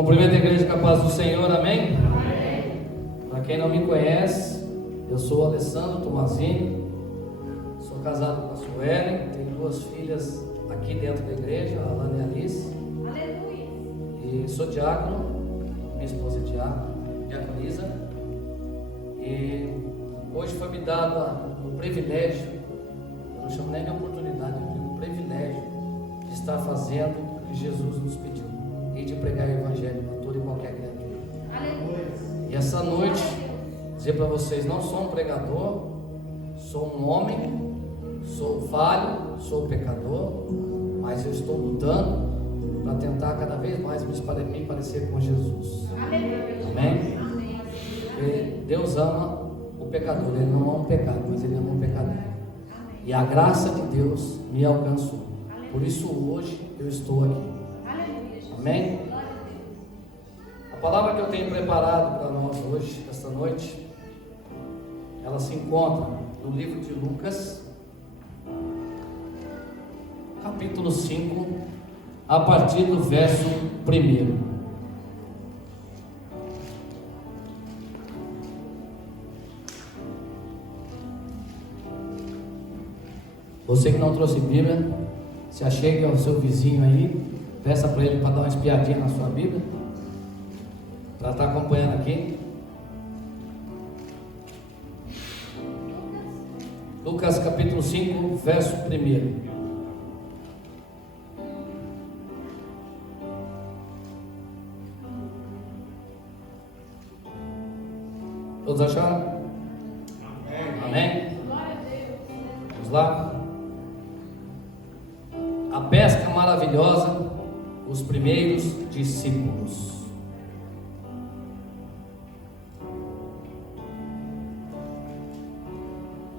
Cumprimento a igreja com a paz do Senhor, amém? Para quem não me conhece, eu sou o Alessandro Tomazini, sou casado com a Sueli, tenho duas filhas aqui dentro da igreja, a Alana e a Alice. Aleluia. E sou diácono, minha esposa é diaconisa. E hoje foi me dado o privilégio, eu não chamo nem de oportunidade, eu digo privilégio de estar fazendo o que Jesus nos pediu e de pregar o evangelho para toda e qualquer criatura. Aleluia. E essa noite, dizer para vocês, não sou um pregador, sou um homem, sou falho, sou pecador, mas eu estou lutando para tentar cada vez mais me parecer com Jesus. Amém? Porque Deus ama o pecador, Ele não ama o pecado, mas Ele ama o pecador. E a graça de Deus me alcançou. Por isso hoje eu estou aqui. Amém? A palavra que eu tenho preparado para nós hoje, esta noite, ela se encontra no livro de Lucas, capítulo 5, a partir do verso 1. Você que não trouxe Bíblia, se achegue ao seu vizinho aí, peça para ele para dar uma espiadinha na sua Bíblia, para estar acompanhando aqui. Lucas capítulo 5, verso 1. Todos acharam? Amém? Vamos lá. A pesca maravilhosa, os primeiros discípulos.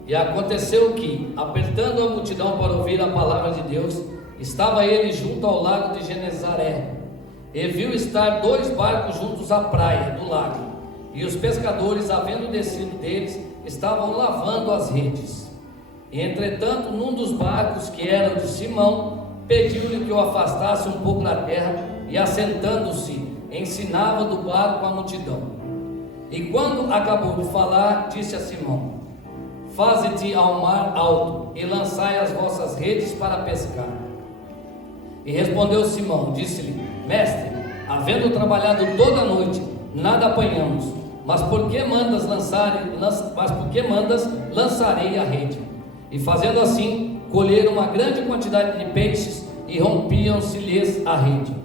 E aconteceu que, apertando a multidão para ouvir a palavra de Deus, estava ele junto ao lago de Genezaré, e viu estar 2 barcos juntos à praia do lago, e os pescadores, havendo descido deles, estavam lavando as redes. E entretanto, num dos barcos, que era o de Simão, pediu-lhe que o afastasse um pouco da terra, e assentando-se, ensinava do barco a multidão. E quando acabou de falar, disse a Simão: faze-te ao mar alto, e lançai as vossas redes para pescar. E respondeu Simão, disse-lhe: mestre, havendo trabalhado toda a noite, nada apanhamos, mas por que mandas lançarei a rede? E fazendo assim, colheram uma grande quantidade de peixes, e rompiam-se-lhes a rede.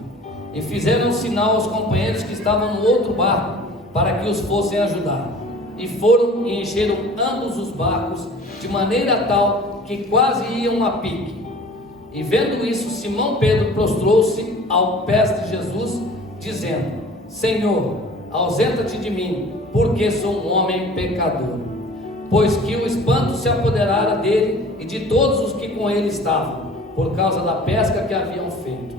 E fizeram sinal aos companheiros que estavam no outro barco, para que os fossem ajudar. E foram e encheram ambos os barcos, de maneira tal que quase iam a pique. E vendo isso, Simão Pedro prostrou-se aos pés de Jesus, dizendo: Senhor, ausenta-te de mim, porque sou um homem pecador. Pois que o espanto se apoderara dele e de todos os que com ele estavam, por causa da pesca que haviam feito.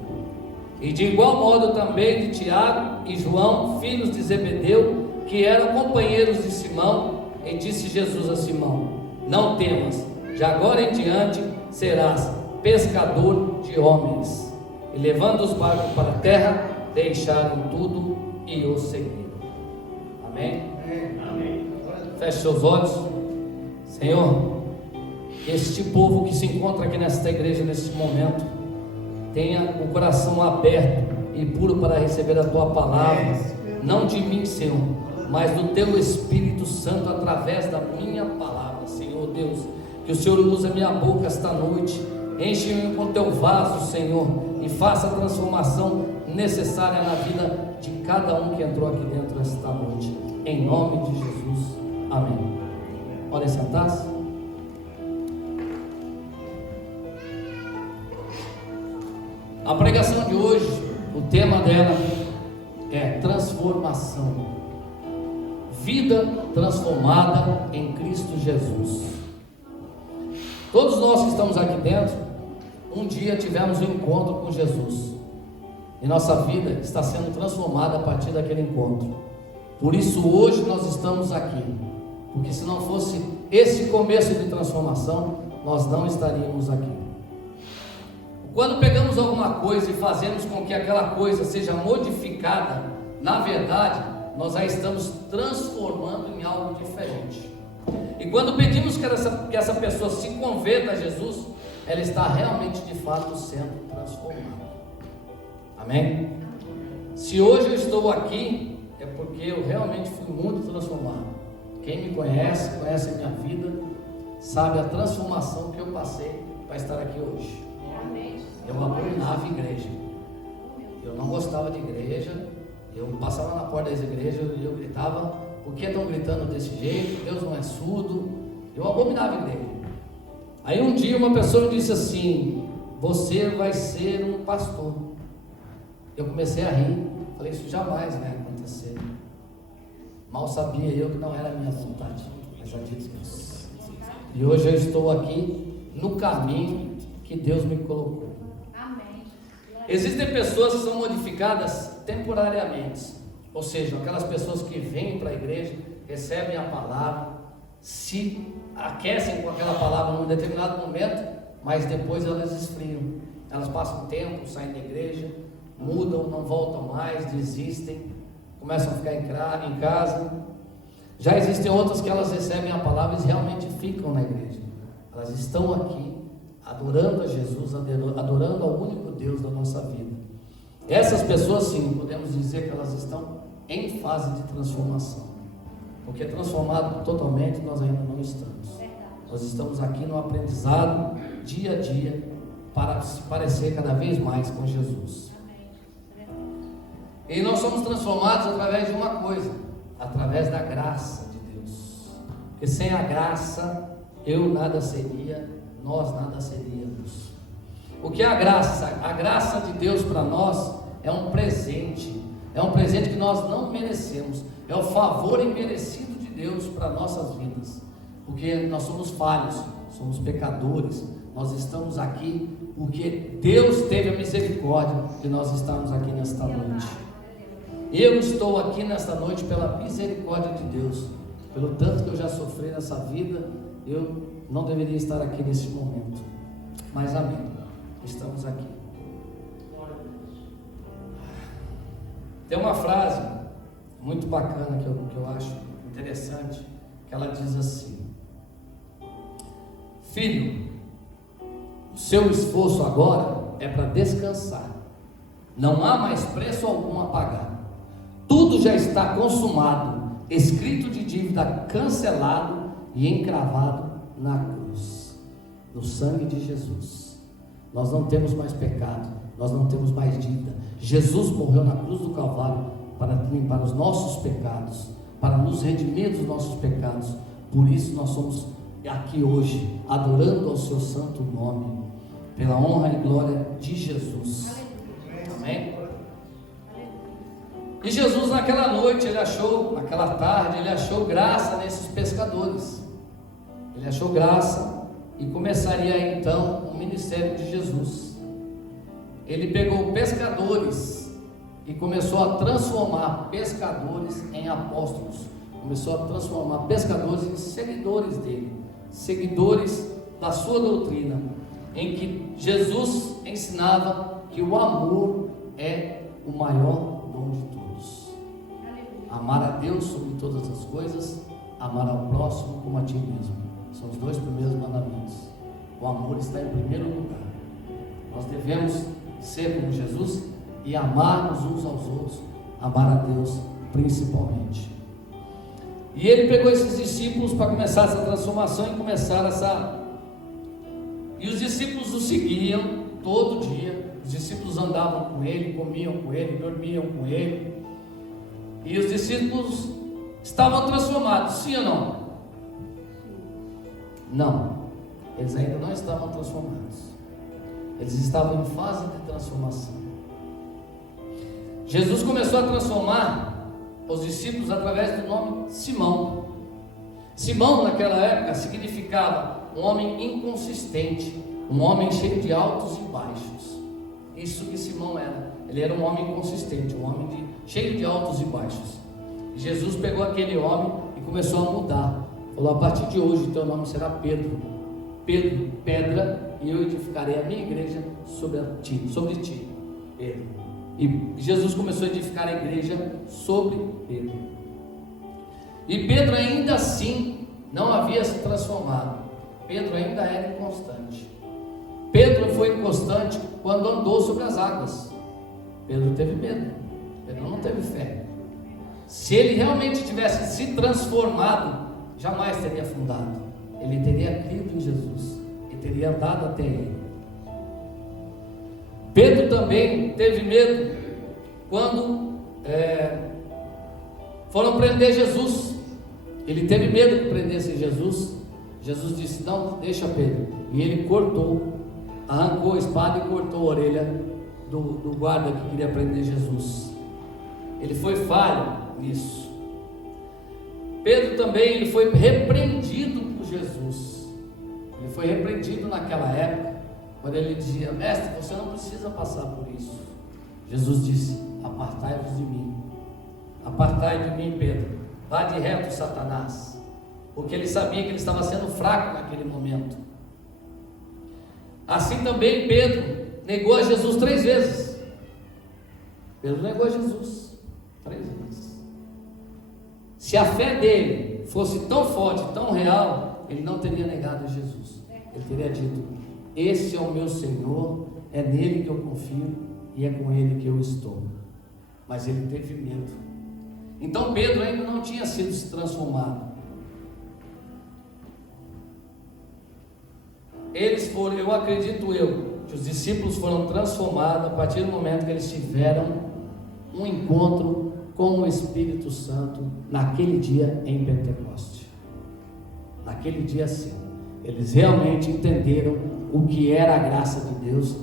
E de igual modo também de Tiago e João, filhos de Zebedeu, que eram companheiros de Simão. E disse Jesus a Simão: não temas, de agora em diante serás pescador de homens. E levando os barcos para a terra, deixaram tudo e o seguiram. Amém? Amém. Feche seus olhos. Senhor, este povo que se encontra aqui nesta igreja neste momento, tenha o coração aberto e puro para receber a tua palavra, não de mim, Senhor, mas do teu Espírito Santo através da minha palavra. Senhor Deus, que o Senhor use a minha boca esta noite, enche-me com teu vaso, Senhor, e faça a transformação necessária na vida de cada um que entrou aqui dentro esta noite, em nome de Jesus, amém. Podem sentar-se. A pregação de hoje, o tema dela é transformação, vida transformada em Cristo Jesus. Todos nós que estamos aqui dentro, um dia tivemos um encontro com Jesus, e nossa vida está sendo transformada a partir daquele encontro. Por isso hoje nós estamos aqui, porque se não fosse esse começo de transformação, nós não estaríamos aqui. O Quando pegamos alguma coisa e fazemos com que aquela coisa seja modificada, na verdade, nós a estamos transformando em algo diferente. E quando pedimos que essa pessoa se converta a Jesus, ela está realmente, de fato, sendo transformada. Amém? Se hoje eu estou aqui, é porque eu realmente fui muito transformado. Quem me conhece, conhece a minha vida, sabe a transformação que eu passei para estar aqui hoje. Eu abominava a igreja. Eu não gostava de igreja. Eu passava na porta das igrejas e eu gritava: por que estão gritando desse jeito? Deus não é surdo. Eu abominava a igreja. Aí um dia uma pessoa me disse assim: você vai ser um pastor. Eu comecei a rir. Falei: isso jamais vai acontecer. Mal sabia eu que não era a minha vontade, mas a de Deus. E hoje eu estou aqui no caminho que Deus me colocou. Existem pessoas que são modificadas temporariamente, ou seja, aquelas pessoas que vêm para a igreja, recebem a palavra, se aquecem com aquela palavra num determinado momento, mas depois elas esfriam. Elas passam tempo, saem da igreja, mudam, não voltam mais, desistem, começam a ficar em casa. Já existem outras que elas recebem a palavra e realmente ficam na igreja. Elas estão aqui adorando a Jesus, adorando ao único Deus da nossa vida. Essas pessoas, sim, podemos dizer que elas estão em fase de transformação, porque transformado totalmente nós ainda não estamos. Nós estamos aqui no aprendizado dia a dia para se parecer cada vez mais com Jesus. E nós somos transformados através de uma coisa, através da graça de Deus, porque sem a graça eu nada seria, nós nada seríamos. O que é a graça? A graça de Deus para nós é um presente que nós não merecemos, é o favor imerecido de Deus para nossas vidas, porque nós somos falhos, somos pecadores, nós estamos aqui porque Deus teve a misericórdia de nós estarmos aqui nesta noite. Eu estou aqui nesta noite pela misericórdia de Deus, pelo tanto que eu já sofri nessa vida. Eu não deveria estar aqui nesse momento, mas amém, estamos aqui. Tem uma frase muito bacana que eu acho interessante, que ela diz assim: filho, o seu esforço agora é para descansar, não há mais preço algum a pagar, tudo já está consumado, escrito de dívida cancelado e encravado na cruz, no sangue de Jesus. Nós não temos mais pecado, nós não temos mais dívida. Jesus morreu na cruz do Calvário para limpar os nossos pecados, para nos redimir dos nossos pecados. Por isso nós somos aqui hoje, adorando ao seu santo nome, pela honra e glória de Jesus. Amém? E Jesus naquela noite, naquela tarde, ele achou graça nesses pescadores. Ele achou graça e começaria então o ministério de Jesus. Ele pegou pescadores e começou a transformar pescadores em apóstolos. Começou a transformar pescadores em seguidores dele, seguidores da sua doutrina, em que Jesus ensinava que o amor é o maior dom de todos. Amar a Deus sobre todas as coisas, amar ao próximo como a ti mesmo. São os dois primeiros mandamentos. O amor está em primeiro lugar. Nós devemos ser como Jesus e amar-nos uns aos outros, amar a Deus principalmente. E ele pegou esses discípulos para começar essa transformação e os discípulos o seguiam todo dia. Os discípulos andavam com ele, comiam com ele, dormiam com ele, e os discípulos estavam transformados, sim ou não? Não, eles ainda não estavam transformados, eles estavam em fase de transformação. Jesus começou a transformar os discípulos através do nome Simão. Simão naquela época significava um homem inconsistente, um homem cheio de altos e baixos. Isso que Simão era. Ele era um homem inconsistente, um homem cheio de altos e baixos. E Jesus pegou aquele homem e começou a mudar. Falou: a partir de hoje teu nome será Pedro. Pedro, pedra e eu edificarei a minha igreja sobre ti, Pedro. E Jesus começou a edificar a igreja sobre Pedro. E Pedro ainda assim não havia se transformado. Pedro ainda era inconstante. Pedro foi inconstante quando andou sobre as águas. Pedro teve medo. Pedro não teve fé. Se ele realmente tivesse se transformado, jamais teria afundado. Ele teria crido em Jesus e teria andado até ele. Pedro também teve medo quando foram prender Jesus. Ele teve medo que prendessem Jesus. Jesus disse: não, deixa Pedro. E ele arrancou a espada e cortou a orelha do guarda que queria prender Jesus. Ele foi falho nisso. Pedro também, ele foi repreendido por Jesus. Ele foi repreendido naquela época, quando ele dizia: mestre, você não precisa passar por isso. Jesus disse: apartai-vos de mim. Apartai de mim, Pedro. Vá de reto, Satanás. Porque ele sabia que ele estava sendo fraco naquele momento. Assim também Pedro negou a Jesus 3 vezes. Pedro negou a Jesus 3 vezes. Se a fé dele fosse tão forte, tão real, ele não teria negado a Jesus. Ele teria dito: esse é o meu Senhor, é nele que eu confio e é com ele que eu estou. Mas ele teve medo. Então Pedro ainda não tinha sido se transformado. Eles foram, eu acredito que os discípulos foram transformados a partir do momento que eles tiveram um encontro com o Espírito Santo naquele dia em Pentecoste. Naquele dia sim, eles realmente entenderam o que era a graça de Deus,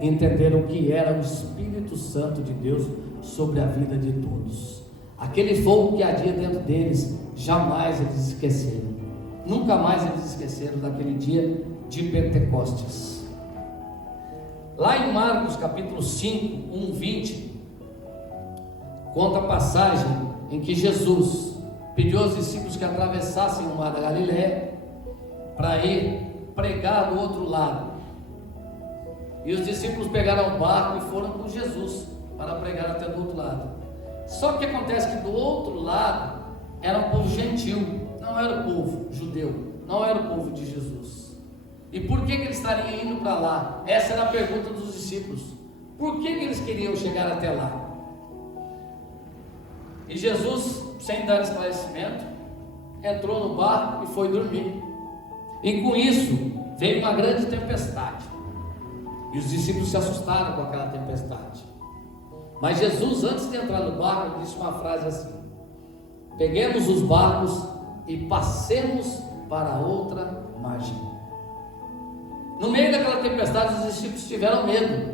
entenderam o que era o Espírito Santo de Deus sobre a vida de todos. Aquele fogo que ardia dentro deles, jamais eles esqueceram. Nunca mais eles esqueceram daquele dia de Pentecostes. Lá em Marcos capítulo 5, 1:20, conta a passagem em que Jesus pediu aos discípulos que atravessassem o mar da Galileia para ir pregar do outro lado. E os discípulos pegaram o barco e foram com Jesus para pregar até do outro lado. Só que acontece que do outro lado era um povo gentil, não era o povo judeu, não era o povo de Jesus. E por que eles estariam indo para lá? Essa era a pergunta dos discípulos. Por que eles queriam chegar até lá? E Jesus, sem dar esclarecimento, entrou no barco e foi dormir. E com isso veio uma grande tempestade. E os discípulos se assustaram com aquela tempestade. Mas Jesus, antes de entrar no barco, disse uma frase assim: peguemos os barcos e passemos para outra margem. No meio daquela tempestade, os discípulos tiveram medo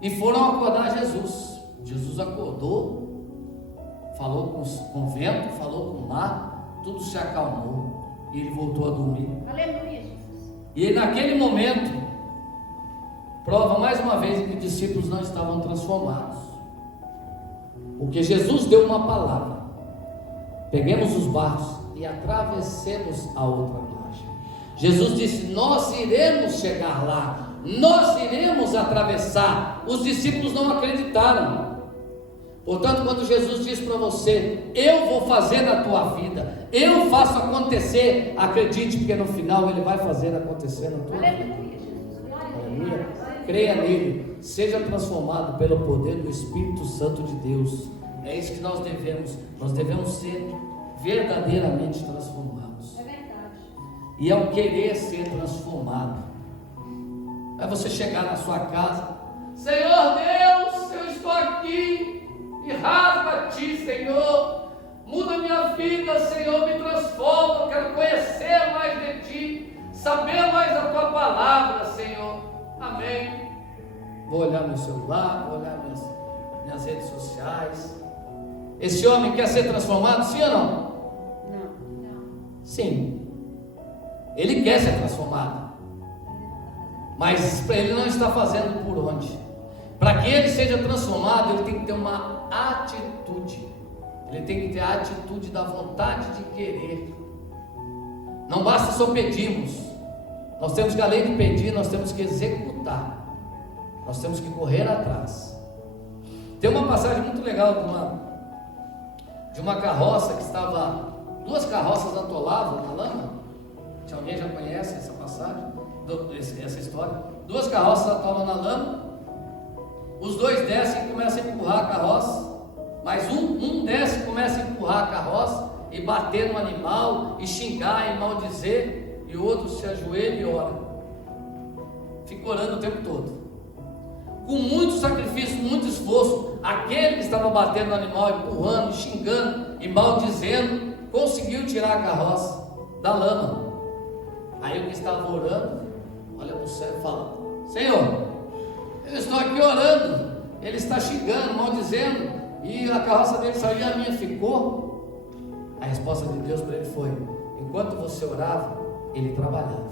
e foram acordar Jesus. Jesus acordou, falou com o vento, falou com o mar, tudo se acalmou e ele voltou a dormir. Aleluia, Jesus. E naquele momento, prova mais uma vez que os discípulos não estavam transformados, porque Jesus deu uma palavra: peguemos os barcos e atravessemos a outra margem. Jesus disse: nós iremos chegar lá, nós iremos atravessar. Os discípulos não acreditaram. Portanto, quando Jesus diz para você: eu vou fazer na tua vida, eu faço acontecer, acredite, porque no final ele vai fazer acontecer na tua vida. Aleluia. Creia nele, seja transformado pelo poder do Espírito Santo de Deus. É isso que nós devemos ser verdadeiramente transformados. É verdade. E ao querer ser transformado, é você chegar na sua casa: Senhor Deus, eu estou aqui, e rasga-te, Senhor, muda minha vida, Senhor, me transforma, eu quero conhecer mais de ti, saber mais da tua palavra, Senhor. Amém. Vou olhar meu celular, vou olhar minhas redes sociais. Esse homem quer ser transformado, sim ou não? Não. Sim. Ele quer ser transformado, mas ele não está fazendo por onde. Para que ele seja transformado, ele tem que ter uma atitude. Ele tem que ter a atitude da vontade de querer. Não basta só pedirmos. Nós temos que, além de pedir, nós temos que executar. Nós temos que correr atrás. Tem uma passagem muito legal de uma carroça que estava, duas carroças atolavam na lama. Se alguém já conhece essa passagem, essa história. Duas carroças atolam na lama. Os dois descem e começam a empurrar a carroça. Mas um desce e começa a empurrar a carroça e bater no animal, e xingar, e maldizer, e o outro se ajoelha e ora. Fica orando o tempo todo. Com muito sacrifício, muito esforço, aquele que estava batendo no animal, empurrando, xingando e maldizendo, conseguiu tirar a carroça da lama. Aí o que estava orando, olha para o céu e fala: Senhor, eu estou aqui orando, ele está xingando, maldizendo, e a carroça dele saiu e a minha ficou. A resposta de Deus para ele foi: enquanto você orava, ele trabalhava,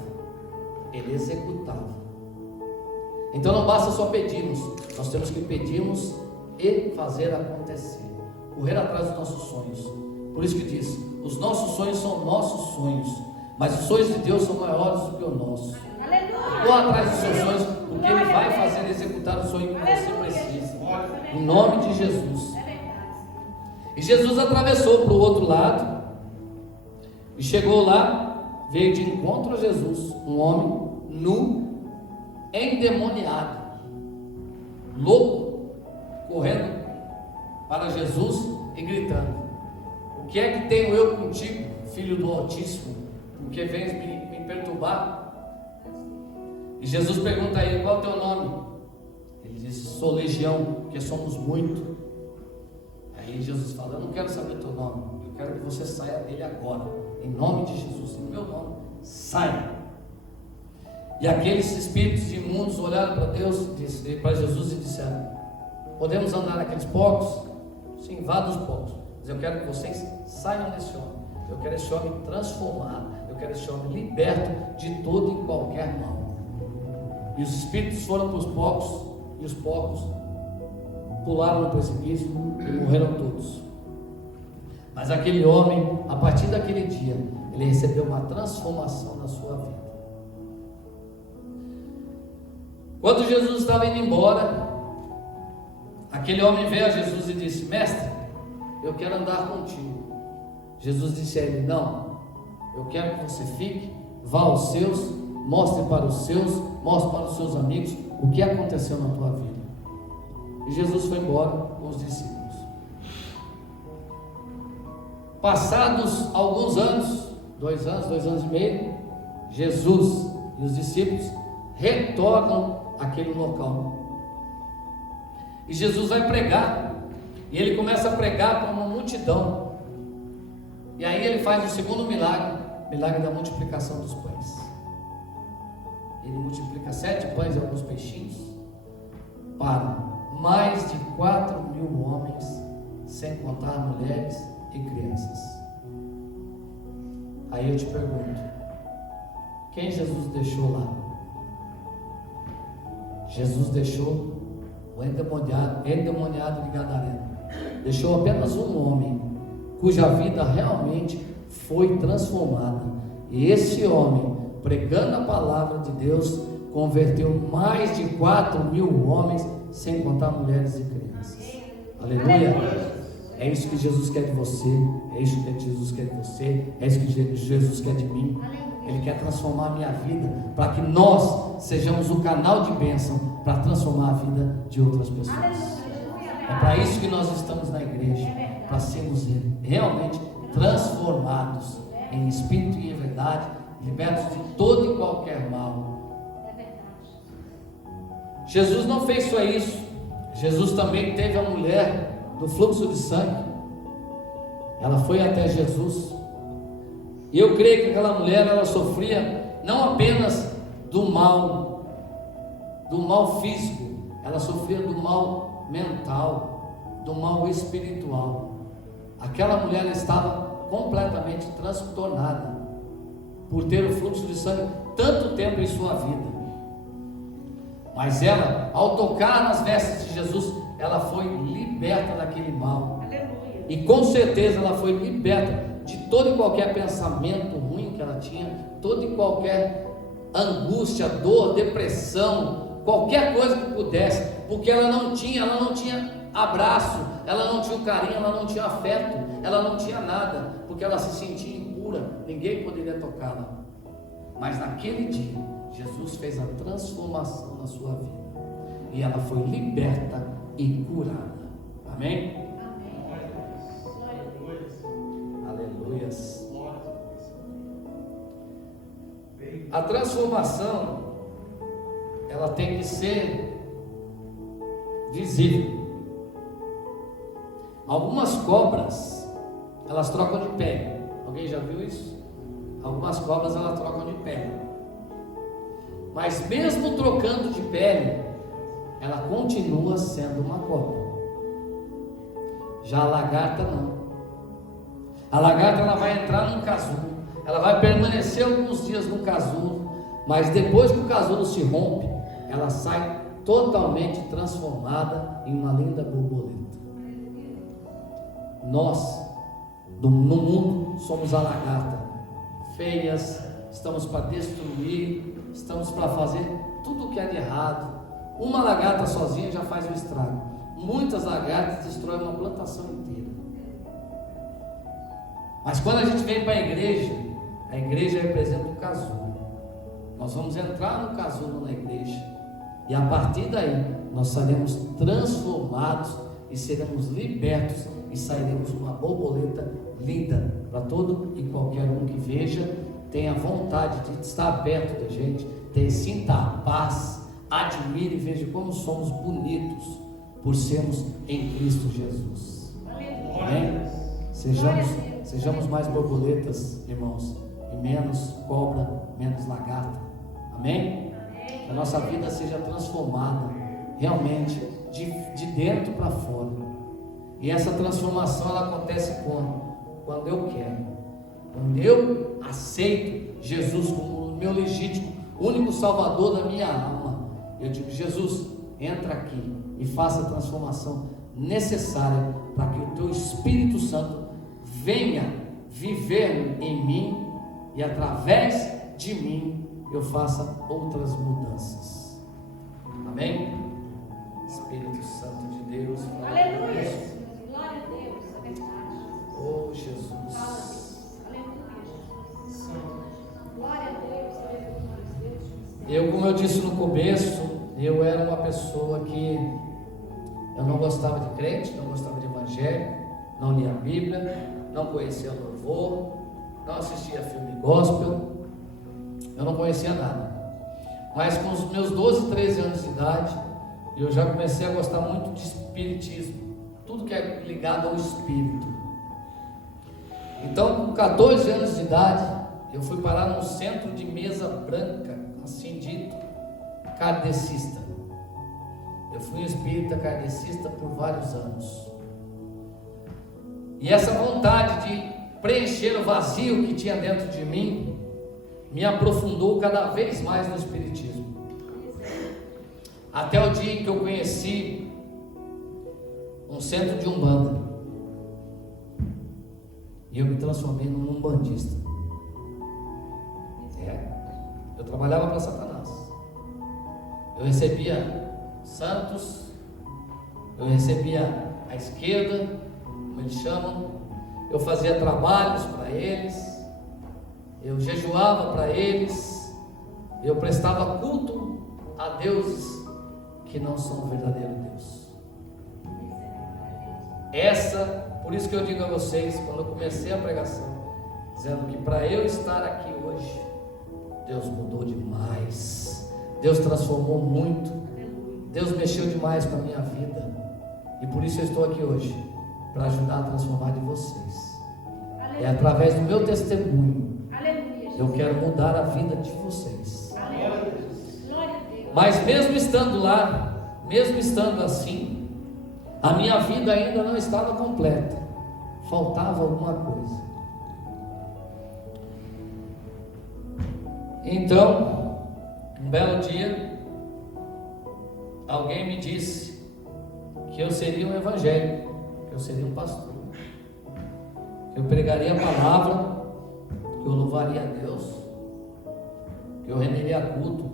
ele executava. Então não basta só pedirmos, nós temos que pedirmos e fazer acontecer, correr atrás dos nossos sonhos. Por isso que diz: os nossos sonhos são nossos sonhos, mas os sonhos de Deus são maiores do que os nossos. Corra atrás dos seus sonhos, porque Ele vai fazer executar o sonho que você precisa, em nome de Jesus. E Jesus atravessou para o outro lado e chegou lá. Veio de encontro a Jesus um homem nu, endemoniado, louco, correndo para Jesus e gritando: o que é que tenho eu contigo, filho do Altíssimo? Porque vens me perturbar? E Jesus pergunta a ele: qual é o teu nome? Ele diz: sou Legião, porque somos muito. Aí Jesus fala: eu não quero saber o teu nome, eu quero que você saia dele agora, em nome de Jesus, em meu nome, saia. E aqueles espíritos imundos olharam para Deus, para Jesus, e disseram: podemos andar naqueles porcos? Sim, vá dos porcos, mas eu quero que vocês saiam desse homem. Eu quero esse homem transformado, eu quero esse homem liberto de todo e qualquer mal. E os espíritos foram para os porcos, e os porcos pularam no precipício e morreram todos. Mas aquele homem, a partir daquele dia, ele recebeu uma transformação na sua vida. Quando Jesus estava indo embora, aquele homem veio a Jesus e disse: mestre, eu quero andar contigo. Jesus disse a ele: não, eu quero que você fique, vá aos seus, mostre para os seus, mostre para os seus amigos o que aconteceu na tua vida. E Jesus foi embora com os discípulos. Passados alguns anos, 2 anos e meio, Jesus e os discípulos retornam àquele local. E Jesus vai pregar, e ele começa a pregar para uma multidão. E aí ele faz o segundo milagre, milagre da multiplicação dos pães. Ele multiplica 7 pães e alguns peixinhos para mais de 4.000 homens, sem contar mulheres e crianças. Aí eu te pergunto: quem Jesus deixou lá? Jesus deixou o endemoniado de Gadareno. Deixou apenas um homem cuja vida realmente foi transformada. E esse homem, pregando a palavra de Deus, converteu mais de 4.000 homens, sem contar mulheres e crianças. Aleluia! É isso que Jesus quer de você, é isso que Jesus quer de você, é isso que Jesus quer de mim. Ele quer transformar a minha vida, para que nós sejamos o canal de bênção para transformar a vida de outras pessoas. É para isso que nós estamos na igreja, para sermos realmente transformados em espírito e em verdade, libertos de todo e qualquer mal. Jesus não fez só isso. Jesus também teve a mulher do fluxo de sangue. Ela foi até Jesus. E eu creio que aquela mulher, ela sofria não apenas do mal físico, ela sofria do mal mental, do mal espiritual. Aquela mulher estava completamente transtornada por ter o fluxo de sangue tanto tempo em sua vida. Mas ela, ao tocar nas vestes de Jesus, ela foi liberta daquele mal. Aleluia. E com certeza ela foi liberta de todo e qualquer pensamento ruim que ela tinha, todo e qualquer angústia, dor, depressão, qualquer coisa que pudesse, porque ela não tinha abraço, ela não tinha o carinho, ela não tinha afeto, ela não tinha nada, porque ela se sentia impura, ninguém poderia tocá-la. Mas naquele dia, Jesus fez a transformação na sua vida, e ela foi liberta e curada. Amém? Aleluias. A transformação, ela tem que ser visível. Algumas cobras, elas trocam de pele. Alguém já viu isso? Algumas cobras, elas trocam de pele. Mas mesmo trocando de pele, ela continua sendo uma cobra. Já a lagarta não. A lagarta, ela vai entrar num casulo, ela vai permanecer alguns dias no casulo, mas depois que o casulo se rompe, ela sai totalmente transformada em uma linda borboleta. Nós, no mundo, somos a lagarta, feias, estamos para destruir, estamos para fazer tudo o que é de errado. Uma lagarta sozinha já faz um estrago. Muitas lagartas destroem uma plantação inteira. Mas quando a gente vem para a igreja representa o casulo. Nós vamos entrar no casulo na igreja, e a partir daí nós seremos transformados e seremos libertos e sairemos uma borboleta linda para todo e qualquer um que veja, tenha vontade de estar perto da gente, sinta a paz, admire e veja como somos bonitos por sermos em Cristo Jesus. Amém? Sejamos mais borboletas, irmãos, e menos cobra, menos lagarta. Amém? Que a nossa vida seja transformada realmente de dentro para fora. E essa transformação, ela acontece quando eu quero, quando eu aceito Jesus como o meu legítimo, único salvador da minha alma. Eu digo: Jesus, entra aqui e faça a transformação necessária para que o teu Espírito Santo venha viver em mim, e através de mim eu faça outras mudanças. Amém? Espírito Santo de Deus. Aleluia. Glória a Deus, é verdade. Oh Jesus. Aleluia, Jesus. Glória a Deus, aleluia. Eu, como eu disse no começo, eu era uma pessoa que eu não gostava de crente, não gostava de evangelho, não lia a Bíblia, não conhecia louvor, não assistia filme gospel, eu não conhecia nada. Mas com os meus 12, 13 anos de idade, eu já comecei a gostar muito de espiritismo, tudo que é ligado ao espírito. Então, com 14 anos de idade, eu fui parar num centro de mesa branca, assim dito, kardecista. Eu fui um espírita kardecista por vários anos. E essa vontade de preencher o vazio que tinha dentro de mim me aprofundou cada vez mais no espiritismo. Até o dia em que eu conheci um centro de umbanda, e eu me transformei num umbandista. Eu trabalhava para Satanás. Eu recebia santos, eu recebia a esquerda, como eles chamam, eu fazia trabalhos para eles, eu jejuava para eles, eu prestava culto a deuses que não são o verdadeiro Deus. Por isso que eu digo a vocês, quando eu comecei a pregação, dizendo que para eu estar aqui hoje, Deus mudou demais, Deus transformou muito, Deus mexeu demais com a minha vida, e por isso eu estou aqui hoje, para ajudar a transformar de vocês. Aleluia. É através do meu testemunho. Aleluia. Eu quero mudar a vida de vocês. Aleluia. Mas mesmo estando lá, mesmo estando assim, a minha vida ainda não estava completa, faltava alguma coisa. Então, um belo dia, alguém me disse que eu seria um evangélico, que eu seria um pastor, que eu pregaria a palavra, que eu louvaria a Deus, eu renderia culto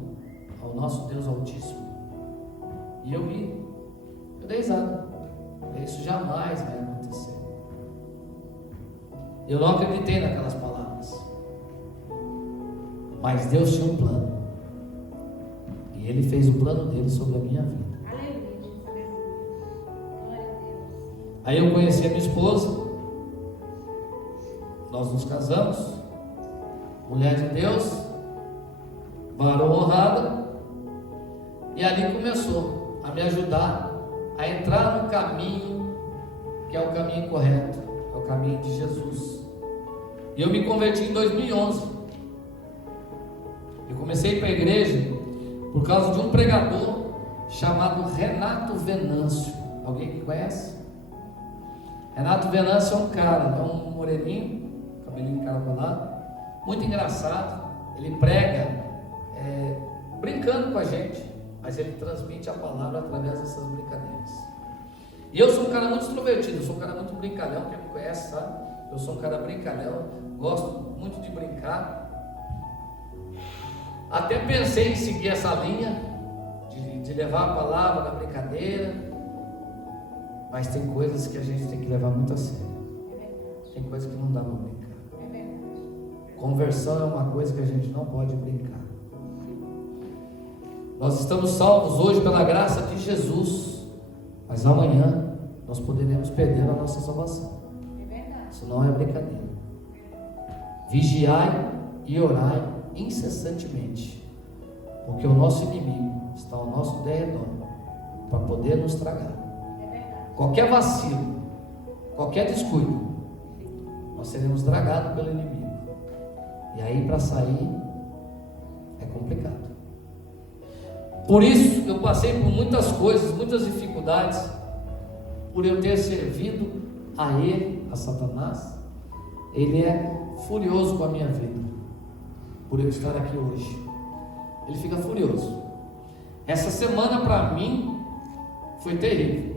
ao nosso Deus Altíssimo. E eu ri, eu dei risada. Isso jamais vai acontecer. Eu não acreditei naquelas palavras. Mas Deus tinha um plano. E Ele fez o plano dele sobre a minha vida. Aleluia, Jesus. Glória a Deus. Aí eu conheci a minha esposa. Nós nos casamos. Mulher de Deus, varão honrada. E ali começou a me ajudar a entrar no caminho que é o caminho correto, é o caminho de Jesus. E eu me converti em 2011. Eu comecei a ir para a igreja por causa de um pregador chamado Renato Venâncio. Alguém que conhece? Renato Venâncio é um cara, é um moreninho, cabelinho encaracolado, muito engraçado. Ele prega brincando com a gente, mas ele transmite a palavra através dessas brincadeiras. E eu sou um cara muito extrovertido, eu sou um cara muito brincalhão. Quem me conhece sabe, eu sou um cara brincalhão, gosto muito de brincar. Até pensei em seguir essa linha de levar a palavra na brincadeira, mas tem coisas que a gente tem que levar muito a sério. Tem coisas que não dá para brincar. Conversão é uma coisa que a gente não pode brincar. Nós estamos salvos hoje pela graça de Jesus, mas amanhã nós poderemos perder a nossa salvação. Isso não é brincadeira. Vigiai e orai incessantemente, porque o nosso inimigo está ao nosso derredor para poder nos tragar. Qualquer vacilo, qualquer descuido, nós seremos tragados pelo inimigo. E aí para sair é complicado. Por isso eu passei por muitas coisas, muitas dificuldades, por eu ter servido a ele, a Satanás. Ele é furioso com a minha vida, por eu estar aqui hoje. Ele fica furioso. Essa semana para mim foi terrível,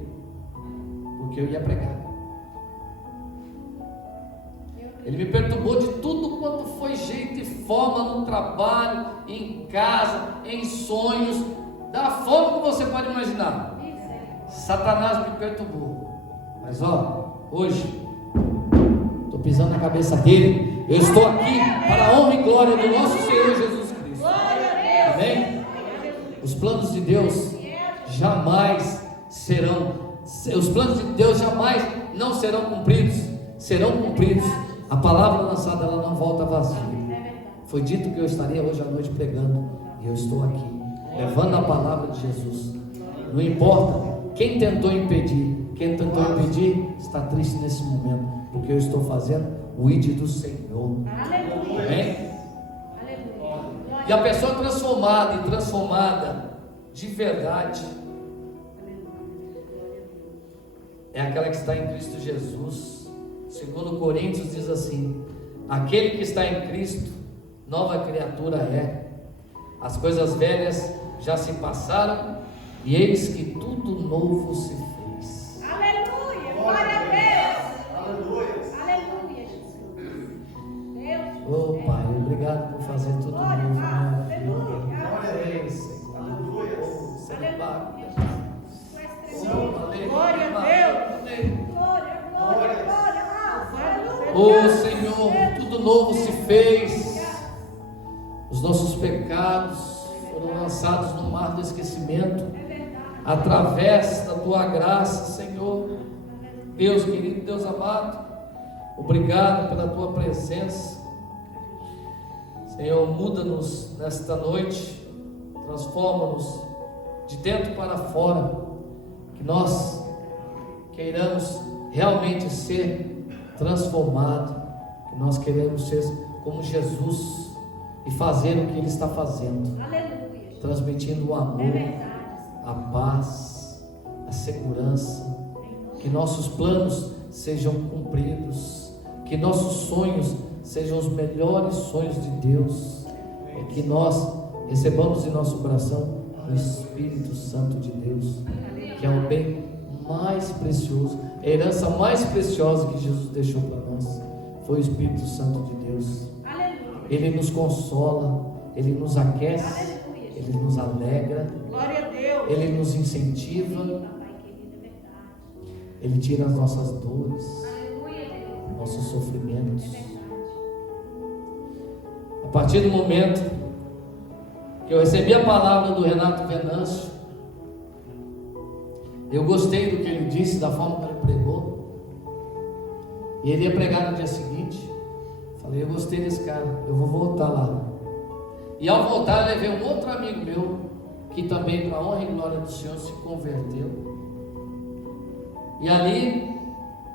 porque eu ia pregar. Ele me perturbou de tudo quanto foi jeito e forma, no trabalho, em casa, em sonhos, da forma que você pode imaginar. Satanás me perturbou. Mas hoje estou pisando na cabeça dele. Eu estou aqui para a honra e glória do nosso Senhor Jesus Cristo. Amém? Os planos de Deus jamais serão, os planos de Deus jamais não serão cumpridos, serão cumpridos. A palavra lançada, ela não volta vazia. Foi dito que eu estaria hoje à noite pregando, e eu estou aqui, levando a palavra de Jesus. Não importa quem tentou impedir, está triste nesse momento, porque eu estou fazendo o ID do Senhor. Amém? E a pessoa transformada e transformada de verdade é aquela que está em Cristo Jesus. Segundo Coríntios diz assim: aquele que está em Cristo, nova criatura é. As coisas velhas já se passaram, e eis que tudo novo se fez. Aleluia, glória a Deus. Aleluia, aleluia, Jesus. Deus. Oh Pai, obrigado por fazer tudo novo na minha vida. Aleluia. Senhor. Aleluia. Glória a Deus. Glória, glória, glória. Oh Senhor, tudo novo se fez. Os nossos pecados foram lançados no mar do esquecimento, através da Tua graça, Senhor. Deus querido, Deus amado, obrigado pela Tua presença. Senhor, muda-nos nesta noite, transforma-nos de dentro para fora, que nós queiramos realmente ser transformados, que nós queremos ser como Jesus e fazer o que Ele está fazendo. Aleluia. Transmitindo o amor, a paz, a segurança, que nossos planos sejam cumpridos, que nossos sonhos sejam os melhores sonhos de Deus, e que nós recebamos em nosso coração o Espírito Santo de Deus, que é o bem mais precioso, a herança mais preciosa que Jesus deixou para nós, foi o Espírito Santo de Deus. Ele nos consola, Ele nos aquece, Aleluia. Ele nos alegra, Glória a Deus. Ele nos incentiva, Papai querido, é verdade. Ele tira as nossas dores, Aleluia, Deus. nossos sofrimentos. É verdade. A partir do momento que eu recebi a palavra do Renato Venâncio, eu gostei do que ele disse, da forma que ele pregou, e ele ia pregar no dia seguinte. Falei, eu gostei desse cara, eu vou voltar lá. E ao voltar, eu levei um outro amigo meu, que também, para a honra e glória do Senhor, se converteu. E ali,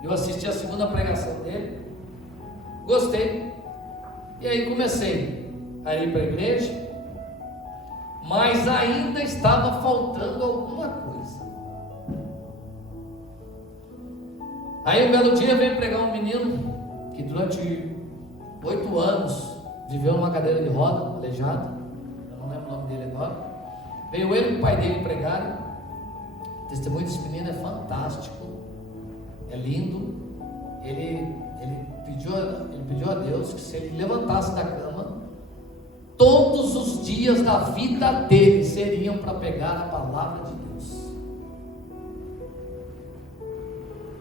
eu assisti a segunda pregação dele, gostei, e aí comecei a ir para a igreja, mas ainda estava faltando alguma coisa. Aí um belo dia veio pregar um menino que durante 8 anos viveu numa cadeira de roda, aleijado, eu não lembro o nome dele agora. Veio ele e o pai dele pregarem. O testemunho desse menino é fantástico, é lindo. Ele pediu a Deus que se ele levantasse da cama, todos os dias da vida dele seriam para pegar a palavra de Deus.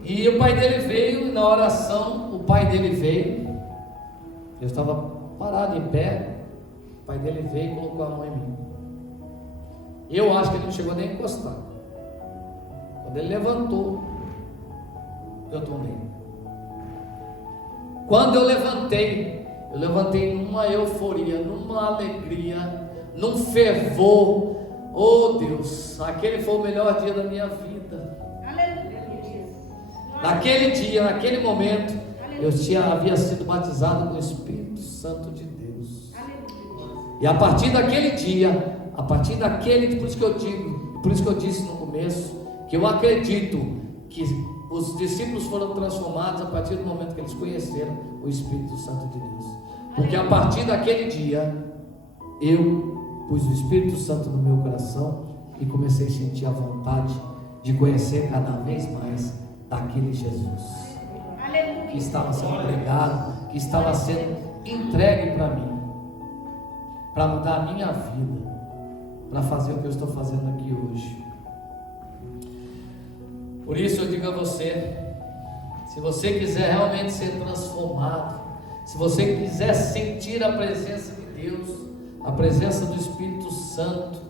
E o pai dele veio, e na oração, o pai dele veio, eu estava parado em pé, o pai dele veio e colocou a mão em mim. Eu acho que ele não chegou nem a encostar. Quando ele levantou, eu tomei. Quando eu levantei numa euforia, numa alegria, num fervor. Oh Deus, aquele foi o melhor dia da minha vida. Naquele dia, naquele momento, eu havia sido batizado com o Espírito Santo de Deus. E a partir daquele dia, por isso que eu disse no começo, que eu acredito que os discípulos foram transformados a partir do momento que eles conheceram o Espírito Santo de Deus. Porque a partir daquele dia, eu pus o Espírito Santo no meu coração e comecei a sentir a vontade de conhecer cada vez mais daquele Jesus que estava sendo pregado, que estava sendo entregue para mim, para mudar a minha vida, para fazer o que eu estou fazendo aqui hoje. Por isso eu digo a você, se você quiser realmente ser transformado, se você quiser sentir a presença de Deus, a presença do Espírito Santo,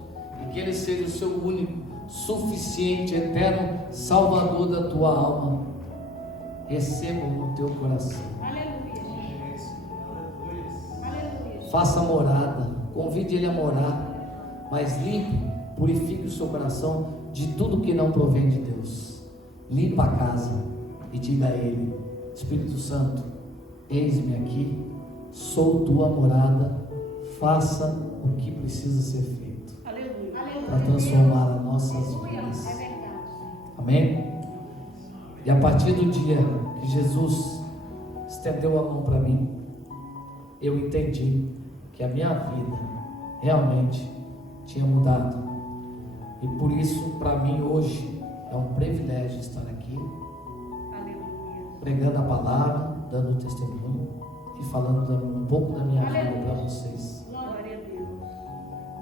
e que Ele seja o seu único, suficiente, eterno Salvador da tua alma, receba no teu coração. Faça morada, convide Ele a morar, mas limpe, purifique o seu coração de tudo que não provém de Deus. Limpa a casa e diga a Ele: Espírito Santo, eis-me aqui, sou tua morada, faça o que precisa ser feito para transformar as nossas vidas. Amém? E a partir do dia que Jesus estendeu a mão para mim, eu entendi que a minha vida realmente tinha mudado. E por isso, para mim hoje, é um privilégio estar aqui, pregando a palavra, dando testemunho e falando um pouco da minha vida para vocês.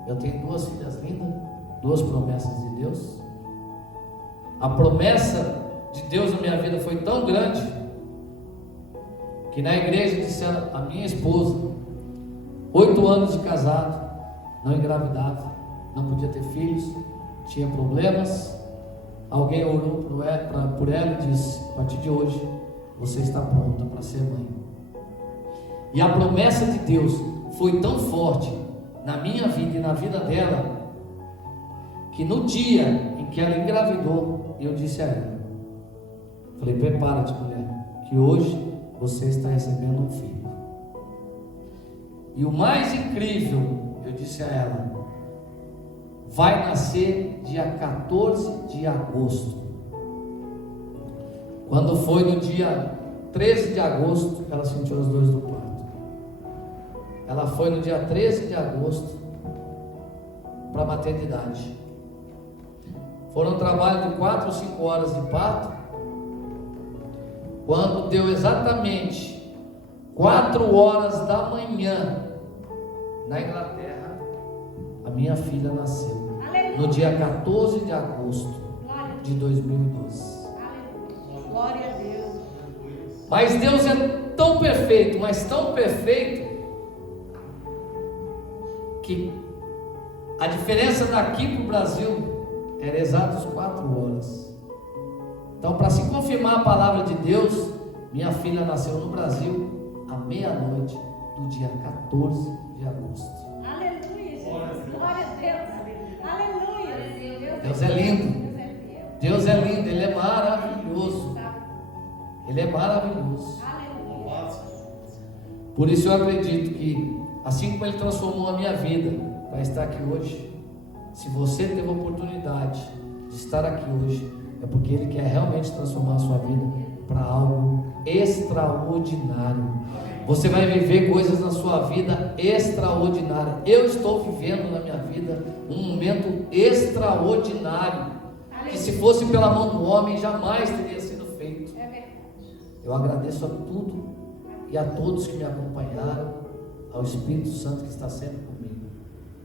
Eu tenho 2 filhas lindas, 2 promessas de Deus. A promessa de Deus na minha vida foi tão grande que na igreja disseram: a minha esposa, 8 anos de casado, não engravidava, não podia ter filhos, tinha problemas. Alguém orou por ela e disse: a partir de hoje você está pronta para ser mãe. E a promessa de Deus foi tão forte na minha vida e na vida dela, que no dia em que ela engravidou, eu disse a ela, falei: prepara-te, mulher, que hoje você está recebendo um filho. E o mais incrível, eu disse a ela, vai nascer dia 14 de agosto. Quando foi no dia 13 de agosto, ela sentiu as dores do parto. Ela foi no dia 13 de agosto para a maternidade. Foram um trabalho de 4 ou 5 horas de parto. Quando deu exatamente 4 horas da manhã, na Inglaterra, a minha filha nasceu Aleluia. no dia 14 de agosto Glória a de 2012. Aleluia. Glória a Deus. Mas Deus é tão perfeito, mas tão perfeito, que a diferença daqui para o Brasil era exatos 4 horas. Então, para se confirmar a palavra de Deus, minha filha nasceu no Brasil à meia-noite do dia 14 de agosto. Aleluia, Jesus. Glória a Deus. Aleluia. Deus é lindo. Deus é fiel. Deus é lindo, Ele é maravilhoso. Ele é maravilhoso. Aleluia. Por isso eu acredito que, assim como Ele transformou a minha vida para estar aqui hoje, se você teve a oportunidade de estar aqui hoje, é porque Ele quer realmente transformar a sua vida para algo extraordinário. Você vai viver coisas na sua vida extraordinárias. Eu estou vivendo na minha vida um momento extraordinário, que se fosse pela mão do homem jamais teria sido feito. É verdade. Eu agradeço a tudo e a todos que me acompanharam, ao Espírito Santo que está sempre comigo.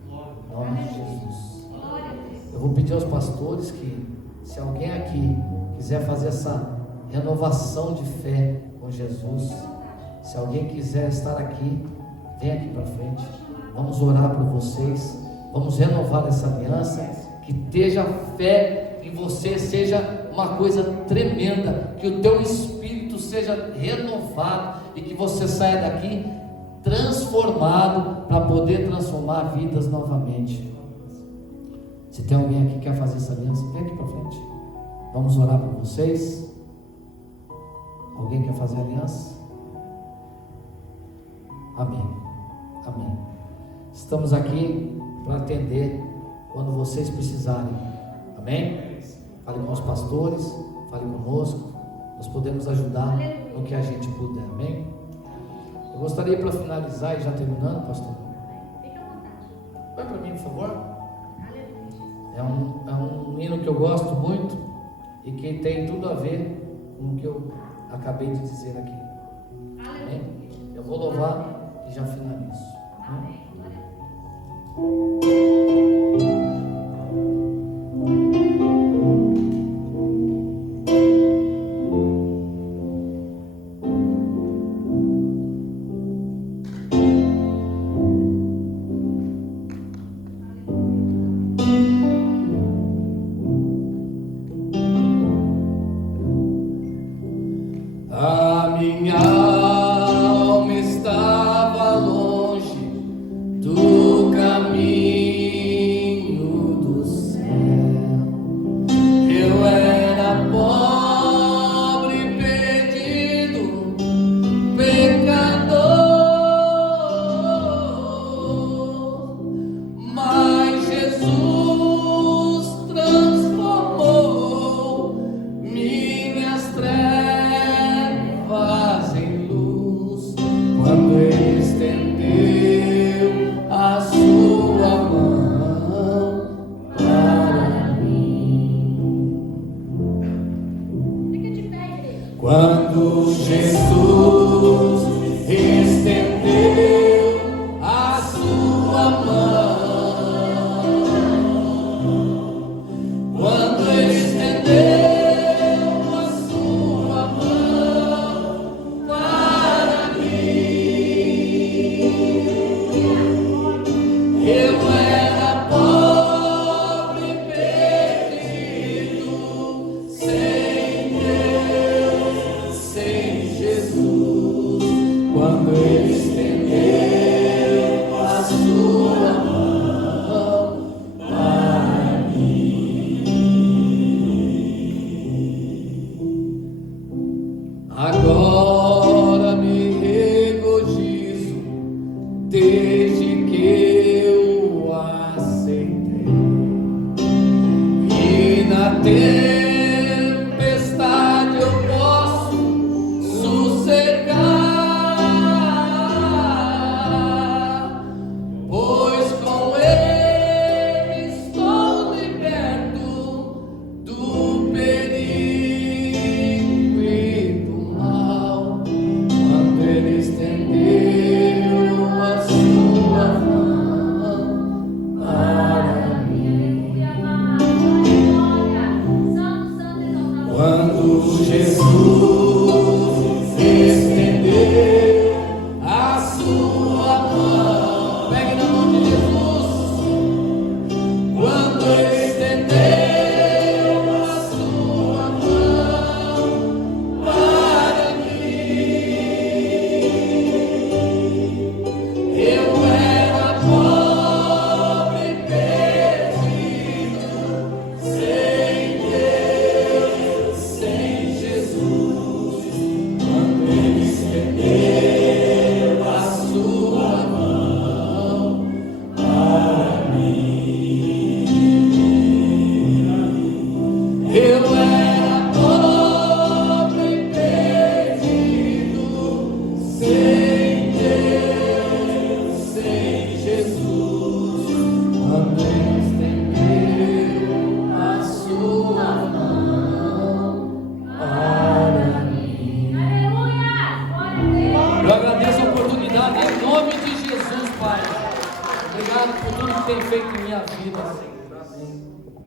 Em nome de Jesus. Glória a Deus. Eu vou pedir aos pastores que, se alguém aqui quiser fazer essa renovação de fé com Jesus, se alguém quiser estar aqui, vem aqui para frente. Vamos orar por vocês. Vamos renovar essa aliança. Que esteja fé em você, seja uma coisa tremenda. Que o teu espírito seja renovado e que você saia daqui transformado para poder transformar vidas novamente. Se tem alguém aqui que quer fazer essa aliança, vem aqui para frente. Vamos orar por vocês. Alguém quer fazer aliança? Amém. Amém. Estamos aqui para atender quando vocês precisarem. Amém? Fale com os pastores, fale conosco. Nós podemos ajudar no que a gente puder. Amém? Eu gostaria, para finalizar e já terminando, pastor, Fica à vontade. vai para mim, por favor. Aleluia. É um hino que eu gosto muito e que tem tudo a ver com o que eu acabei de dizer aqui. Amém? Eu vou louvar e já finalizo. Amém. Glória a Deus. A minha alma estava longe do caminho do céu. Eu era pobre, perdido, pecador, mas Jesus transformou minhas trevas em luz, quando Ele estendeu a sua mão para mim. Fica de pé, igreja. Quando Jesus estendeu a sua mão, quando Ele estendeu a sua mão para mim, eu era pobre, perdido, sem Deus, sem Jesus. Quando Ele estendeu a sua mão para mim, agora me regozijo desde que eu aceitei, e na tempestade eu posso sossegar, pois com Ele estou liberto do perigo e do mal. Em nome de Jesus, Pai. Obrigado por tudo que tem feito em minha vida, Senhor.